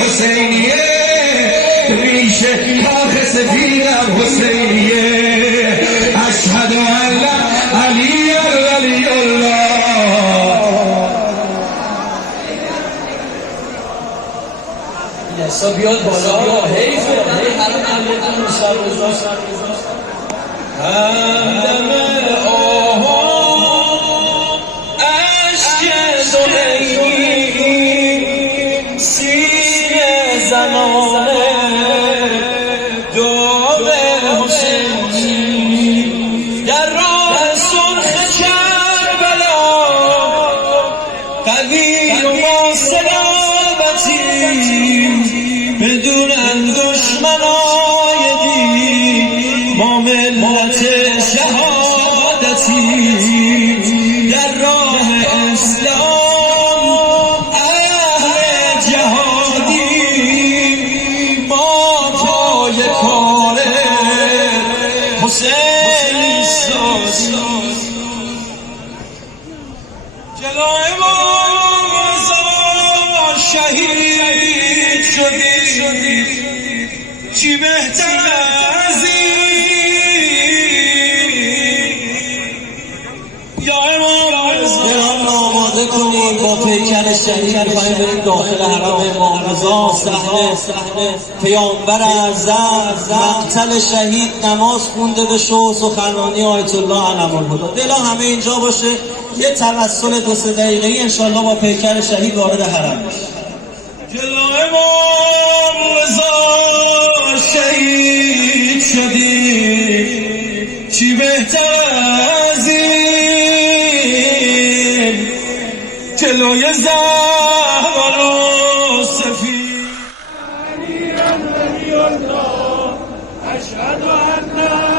حسینیه ریشه کاخ سفیدم حسینیه اشهد ان لا علی ولی الله یسا بیاد بالا حیفه حرم امیرتون سر بزرگ همدم آها عشق زمینی سیر زمانه داغ حسینی در راه سرخ کربلا قوی و با صلابتی بدون دشمنای دین ما ملت شهادتی در راه اسلام اهل جهادی ما پای کار حسین ایستادیم جلوه ما شهید شدی چی بهتر از امام آماده کنید با پیکر شهید میخواییم بریم داخل حرم امام رضا صحنه پیامبر اعظم مقتل شهید نماز خونده به شو سخنرانی آیت الله علم الهدی دلا همه اینجا باشه یه توسل 2-3 دقیقه‌ای انشالله با پیکر شهید وارد حرم بشه جلو امام رضا شهید شدی چی بهتر از این جلوی زهر و سفید علی الله اشهد ان